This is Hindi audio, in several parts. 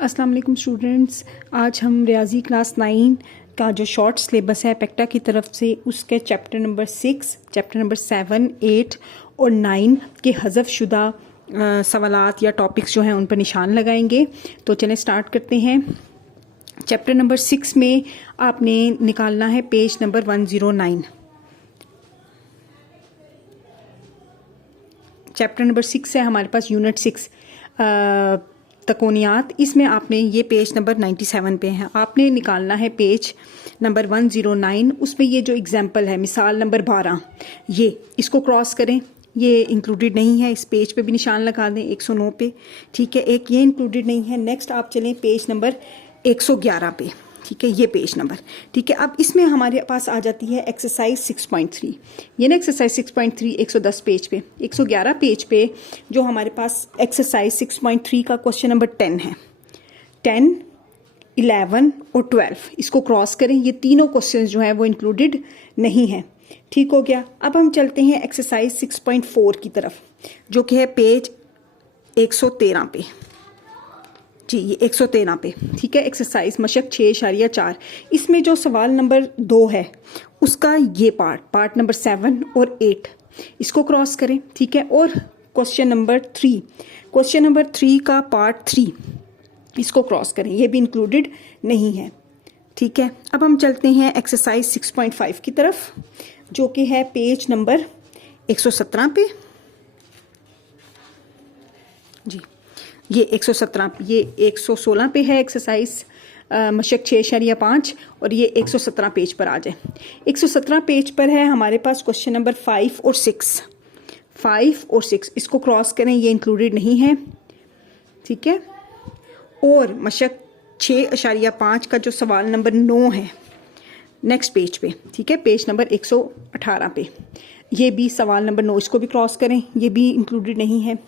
अस्सलाम वालेकुम स्टूडेंट्स, आज हम रियाजी क्लास 9 का जो शॉर्ट सिलेबस है पेक्टा की तरफ से उसके चैप्टर नंबर 6, चैप्टर नंबर 7, 8 और 9 के हज़फ शुदा सवालात या टॉपिक्स जो हैं उन पर निशान लगाएंगे। तो चलें स्टार्ट करते हैं। चैप्टर नंबर 6 में आपने निकालना है पेज नंबर 109। चैप्टर नंबर 6 है हमारे पास, यूनिट 6 तकोनियात। इसमें आपने ये पेज नंबर 97 पे है, आपने निकालना है पेज नंबर 109। उसमें ये जो एग्जाम्पल है मिसाल नंबर 12, ये इसको क्रॉस करें, ये इंक्लूडेड नहीं है। इस पेज पे भी निशान लगा दें 109 पे, ठीक है। एक ये इंक्लूडेड नहीं है। नेक्स्ट आप चलें पेज नंबर 111 पे, ठीक है, ये पेज नंबर, ठीक है। अब इसमें हमारे पास आ जाती है एक्सरसाइज 6.3। ये ना एक्सरसाइज 6.3 110 पेज पे, 111 पेज पे जो हमारे पास एक्सरसाइज 6.3 का क्वेश्चन नंबर 10 है। 10, 11 और 12 इसको क्रॉस करें। ये तीनों क्वेश्चन जो है वो इंक्लूडेड नहीं है, ठीक हो गया। अब हम चलते हैं एक्सरसाइज 6.4 की तरफ, जो कि है पेज 113 पे जी, ये 113 पे, ठीक है। एक्सरसाइज मशक 6.4। इसमें जो सवाल नंबर 2 है उसका ये पार्ट नंबर 7 और 8 इसको क्रॉस करें, ठीक है। और क्वेश्चन नंबर 3 का पार्ट 3 इसको क्रॉस करें, ये भी इंक्लूडेड नहीं है, ठीक है। अब हम चलते हैं एक्सरसाइज 6.5 की तरफ, जो कि है पेज नंबर 117 पे जी। ये 117, ये 116 पे है एक्सरसाइज मशक 6.5 और ये 117 पेज पर आ जाए। 117 पेज पर है हमारे पास क्वेश्चन नंबर 5 और 6 इसको क्रॉस करें, ये इंक्लूडेड नहीं है, ठीक है। और मशक 6.5 का जो सवाल नंबर 9 है नेक्स्ट पेज पे, ठीक है, पेज नंबर 118 पे, ये भी सवाल नंबर 9 इसको भी क्रॉस करें, ये भी इंक्लूडेड नहीं है।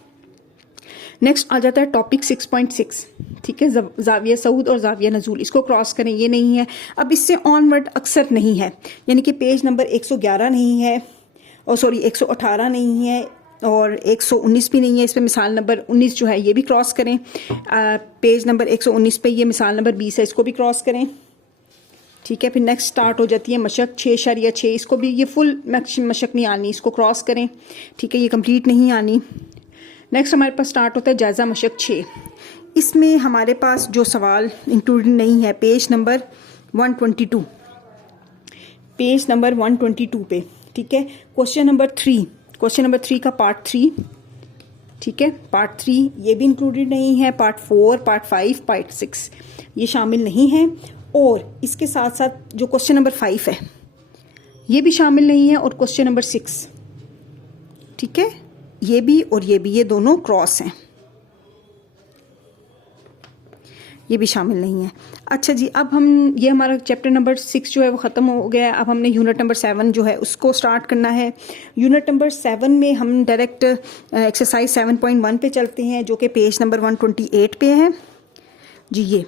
नेक्स्ट आ जाता है टॉपिक 6.6, ठीक है, जाविया सऊद और जाविया नजूल, इसको क्रॉस करें, ये नहीं है। अब इससे ऑनवर्ड अक्सर नहीं है, यानी कि पेज नंबर 111 नहीं है, और सॉरी 118 नहीं है, और 119 भी नहीं है। इस पर मिसाल नंबर 19 जो है ये भी क्रॉस करें। पेज नंबर 119 पे ये मिसाल नंबर 20 है, इसको भी क्रॉस करें, ठीक है। फिर नेक्स्ट स्टार्ट हो जाती है मशक 6.6, इसको भी, ये फुल मशक नहीं आनी, इसको क्रॉस करें, ठीक है, ये कंप्लीट नहीं आनी। नेक्स्ट हमारे पास स्टार्ट होता है जायज़ा मशक 6। इसमें हमारे पास जो सवाल इंक्लूडेड नहीं है पेज नंबर 122, पेज नंबर 122 पे, ठीक है। क्वेश्चन नंबर 3 का पार्ट 3, ठीक है, पार्ट 3 ये भी इंक्लूडेड नहीं है। पार्ट 4, पार्ट 5, पार्ट 6 ये शामिल नहीं है। और इसके साथ साथ जो क्वेश्चन नंबर 5 है ये भी शामिल नहीं है, और क्वेश्चन नंबर 6, ठीक है, ये भी और ये दोनों क्रॉस हैं, ये भी शामिल नहीं है। अच्छा जी, अब हम, ये हमारा चैप्टर नंबर 6 जो है वो ख़त्म हो गया है। अब हमने यूनिट नंबर 7 जो है उसको स्टार्ट करना है। यूनिट नंबर 7 में हम डायरेक्ट एक्सरसाइज 7.1 पे चलते हैं, जो कि पेज नंबर 128 पे है जी। ये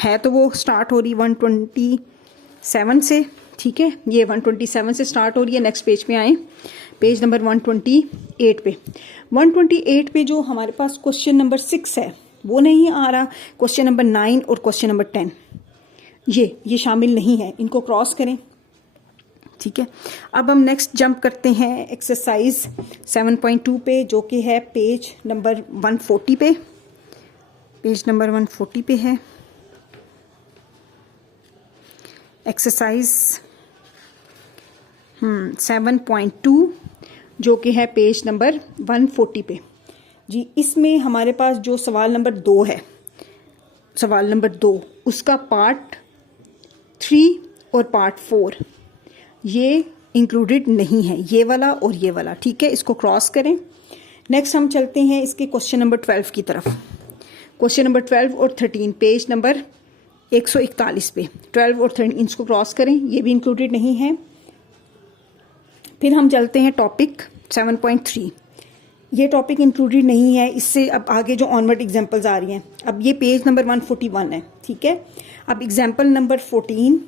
है तो वो स्टार्ट हो रही 127 से, ठीक है, ये 127 से स्टार्ट हो रही है। नेक्स्ट पेज पे आए, पेज नंबर 128 पे। 128 पे जो हमारे पास क्वेश्चन नंबर 6 है वो नहीं आ रहा। क्वेश्चन नंबर 9 और क्वेश्चन नंबर 10 ये शामिल नहीं है, इनको क्रॉस करें, ठीक है। अब हम नेक्स्ट जंप करते हैं एक्सरसाइज 7.2 पे, जो कि है पेज नंबर 140 पे, पेज नंबर 140 पे है एक्सरसाइज 7.2, जो कि है पेज नंबर 140 पे जी। इसमें हमारे पास जो सवाल नंबर 2 है, सवाल नंबर 2 उसका पार्ट 3 और पार्ट 4 ये इंक्लूडेड नहीं है, ये वाला और ये वाला, ठीक है, इसको क्रॉस करें। नेक्स्ट हम चलते हैं इसके क्वेश्चन नंबर 12 की तरफ। क्वेश्चन नंबर 12 और 13 पेज नंबर 141 पे, 12 और 13 इसको क्रॉस करें, ये भी इंक्लूडेड नहीं है। फिर हम चलते हैं टॉपिक 7.3, ये टॉपिक इंक्लूडेड नहीं है। इससे अब आगे जो ऑनवर्ड एग्जांपल्स आ रही हैं, अब ये पेज नंबर 141 है, ठीक है। अब एग्जांपल नंबर 14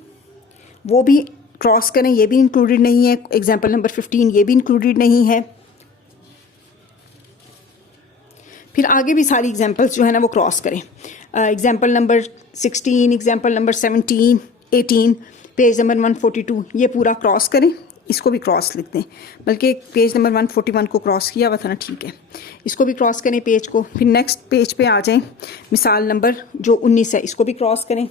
वो भी क्रॉस करें, ये भी इंक्लूडेड नहीं है। एग्जांपल नंबर 15 ये भी इंक्लूडेड नहीं है। फिर आगे भी सारी एग्जाम्पल्स जो है ना वो क्रॉस करें। Example number 16, example number 17, 18, page number 142 ये पूरा क्रॉस करें। इसको भी क्रॉस लिख दें, बल्कि पेज नंबर 141 को क्रॉस किया हुआ था ना, ठीक है, इसको भी क्रॉस करें पेज को। फिर नेक्स्ट पेज पे आ जाएं, मिसाल नंबर जो 19 है इसको भी क्रॉस करें,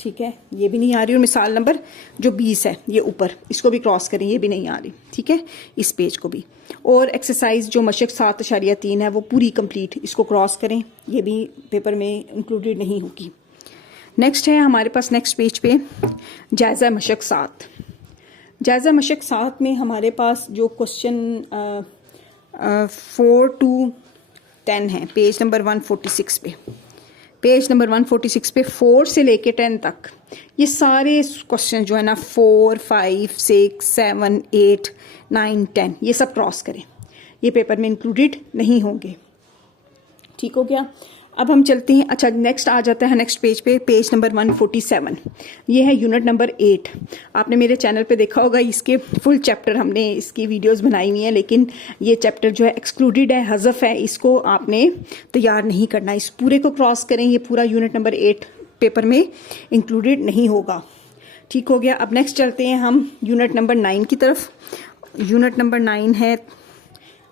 ठीक है, ये भी नहीं आ रही। और मिसाल नंबर जो 20 है ये ऊपर, इसको भी क्रॉस करें, ये भी नहीं आ रही, ठीक है, इस पेज को भी। और एक्सरसाइज जो मशक 7.3 है वो पूरी कंप्लीट, इसको क्रॉस करें, ये भी पेपर में इंक्लूडेड नहीं होगी। नेक्स्ट है हमारे पास नेक्स्ट पेज पे जायज़ा मशक 7। जायज़ा मशक 7 में हमारे पास जो क्वेश्चन 4 to 10 है, पेज नंबर 146 पे, पेज नंबर 146 पे 4 से लेके 10 तक ये सारे क्वेश्चन जो है ना 4, 5, 6, 7, 8, 9, 10 ये सब क्रॉस करें, ये पेपर में इंक्लूडेड नहीं होंगे। ठीक हो गया। अब हम चलते हैं, अच्छा नेक्स्ट आ जाता है नेक्स्ट पेज पे, पेज नंबर 147, ये है यूनिट नंबर 8। आपने मेरे चैनल पे देखा होगा, इसके फुल चैप्टर हमने इसकी वीडियोस बनाई हुई हैं, लेकिन ये चैप्टर जो है एक्सक्लूडेड है, हज़फ है, इसको आपने तैयार नहीं करना, इस पूरे को क्रॉस करें, ये पूरा यूनिट नंबर 8 पेपर में इंक्लूडेड नहीं होगा। ठीक हो गया। अब नेक्स्ट चलते हैं हम यूनिट नंबर 9 की तरफ। यूनिट नंबर 9 है,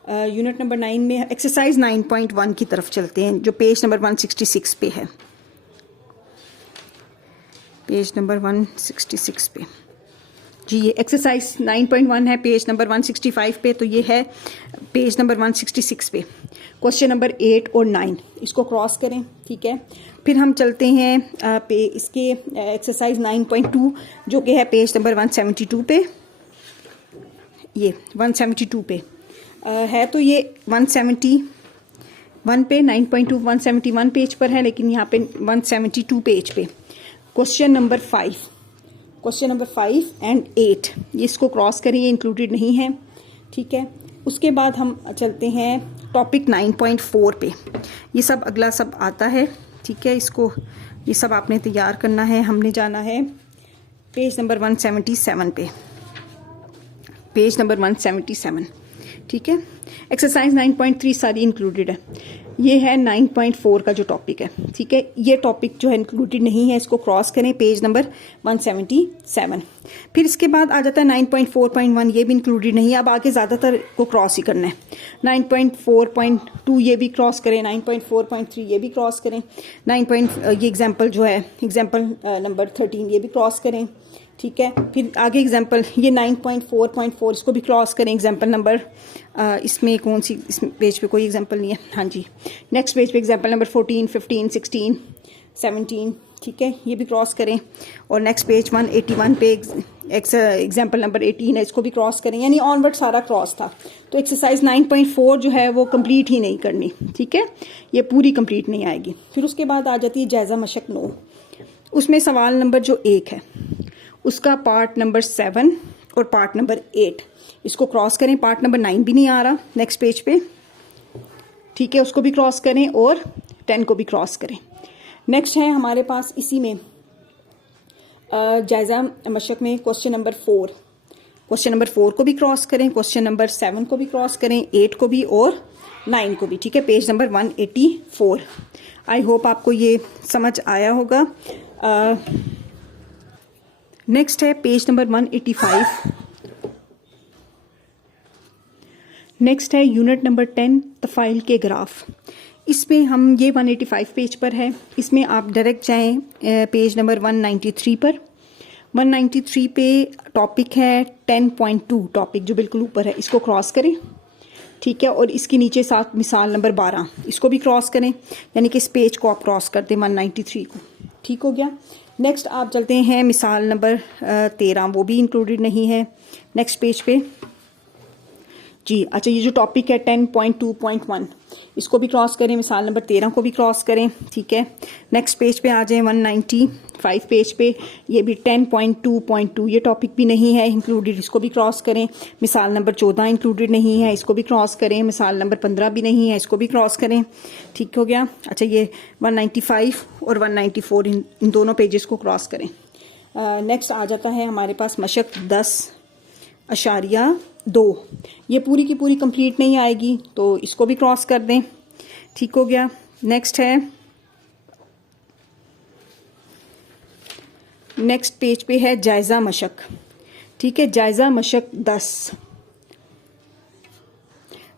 यूनिट नंबर 9 में एक्सरसाइज 9.1 की तरफ चलते हैं, जो पेज नंबर 166 पे है, पेज नंबर 166 पे जी, ये एक्सरसाइज 9.1 है, पेज नंबर 165 पे, तो ये है पेज नंबर 166 पे क्वेश्चन नंबर 8 और 9, इसको क्रॉस करें, ठीक है। फिर हम चलते हैं इसके एक्सरसाइज 9.2 जो कि है पेज नंबर 172 पे, ये 172 पे है, तो ये 171 पे 9.2 171 पेज पर है, लेकिन यहाँ पे 172 पेज पे क्वेश्चन नंबर 5 एंड 8 ये इसको क्रॉस करें, ये इंक्लूडेड नहीं है, ठीक है। उसके बाद हम चलते हैं टॉपिक 9.4 पे, ये सब अगला सब आता है, ठीक है, इसको ये सब आपने तैयार करना है। हमने जाना है पेज नंबर 177 पे, पेज नंबर 177, ठीक है। एक्सरसाइज 9.3 सारी इंक्लूडेड है, ये है 9.4 का जो टॉपिक है, ठीक है, ये टॉपिक जो है इंक्लूडेड नहीं है, इसको क्रॉस करें, पेज नंबर 177। फिर इसके बाद आ जाता है 9.4.1, ये भी इंक्लूडेड नहीं है। अब आगे ज़्यादातर को क्रॉस ही करना है। 9.4.2 ये भी क्रॉस करें, 9.4.3 ये भी क्रॉस करें, ये एग्जाम्पल जो है एग्जाम्पल नंबर 13 ये भी क्रॉस करें, ठीक है। फिर आगे एग्जाम्पल ये 9.4.4 इसको भी क्रॉस करें, एग्जाम्पल नंबर इसमें कौन सी, इस पेज पे कोई एग्जाम्पल नहीं है, हाँ जी, नेक्स्ट पेज पे एग्जाम्पल नंबर 14, 15, 16, 17, ठीक है, ये भी क्रॉस करें। और नेक्स्ट पेज 181 पे एग्जाम्पल नंबर 18 है, इसको भी क्रॉस करें, यानी ऑनवर्ड सारा क्रॉस था। तो एक्सरसाइज 9.4 जो है वो कंप्लीट ही नहीं करनी, ठीक है, ये पूरी कंप्लीट नहीं आएगी। फिर उसके बाद आ जाती है जायज़ा मशक 9, उसमें सवाल नंबर जो 1 है उसका पार्ट नंबर 7 और पार्ट नंबर 8 इसको क्रॉस करें, पार्ट नंबर 9 भी नहीं आ रहा नेक्स्ट पेज पे, ठीक है, उसको भी क्रॉस करें और 10 को भी क्रॉस करें। नेक्स्ट है हमारे पास इसी में जायज़ा मशक में क्वेश्चन नंबर 4, क्वेश्चन नंबर 4 को भी क्रॉस करें, क्वेश्चन नंबर 7 को भी क्रॉस करें, 8 को भी और 9 को भी, ठीक है, पेज नंबर 184। आई होप आपको ये समझ आया होगा। नेक्स्ट है पेज नंबर 185, नेक्स्ट है यूनिट नंबर 10 तफ़ाइल के ग्राफ। इसमें हम ये 185 पेज पर है, इसमें आप डायरेक्ट जाएं पेज नंबर 193 पर। 193 पे टॉपिक है 10.2, टॉपिक जो बिल्कुल ऊपर है इसको क्रॉस करें, ठीक है, और इसके नीचे साथ मिसाल नंबर 12 इसको भी क्रॉस करें, यानी कि इस पेज को आप क्रॉस कर दें 193 को, ठीक हो गया। नेक्स्ट आप चलते हैं मिसाल नंबर 13, वो भी इंक्लूडेड नहीं है नेक्स्ट पेज पे जी। अच्छा, ये जो टॉपिक है 10.2.1 इसको भी क्रॉस करें, मिसाल नंबर 13 को भी क्रॉस करें, ठीक है। नेक्स्ट पेज पे आ जाएं 195 पेज पे, ये भी 10.2.2 ये टॉपिक भी नहीं है इंक्लूडेड, इसको भी क्रॉस करें। मिसाल नंबर 14 इंक्लूडेड नहीं है, इसको भी क्रॉस करें। मिसाल नंबर 15 भी नहीं है, इसको भी क्रॉस करें, ठीक हो गया। अच्छा, ये 195 और 194 इन दोनों पेजेस को क्रॉस करें। नेक्स्ट आ जाता है हमारे पास मशक 10.2 2, ये पूरी की पूरी कंप्लीट नहीं आएगी तो इसको भी क्रॉस कर दें। ठीक हो गया। नेक्स्ट है, नेक्स्ट पेज पे है जायज़ा मशक। ठीक है, जायज़ा मशक 10,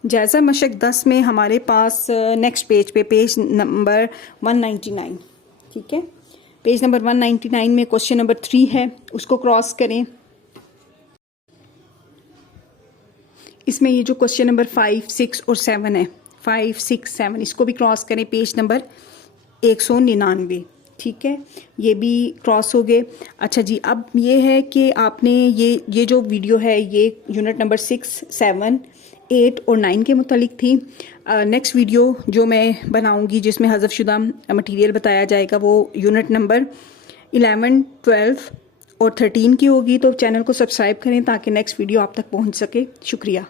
जायज़ा मशक 10 में हमारे पास नेक्स्ट पेज पे पेज नंबर 199। ठीक है, पेज नंबर 199 में क्वेश्चन नंबर 3 है, उसको क्रॉस करें। इसमें ये जो क्वेश्चन नंबर 5, 6 और 7 है, 5, 6, 7, इसको भी क्रॉस करें। Page number 199। ठीक है, ये भी क्रॉस हो गए। अच्छा जी, अब ये है कि आपने ये जो वीडियो है ये यूनिट नंबर 6, 7, 8 और 9 के मुतालिक थी। नेक्स्ट वीडियो जो मैं बनाऊंगी जिसमें हज़फ शुदा मटेरियल बताया जाएगा वो यूनिट नंबर 11, 12 और 13 की होगी। तो चैनल को सब्सक्राइब करें ताकि नेक्स्ट वीडियो आप तक पहुंच सके। शुक्रिया।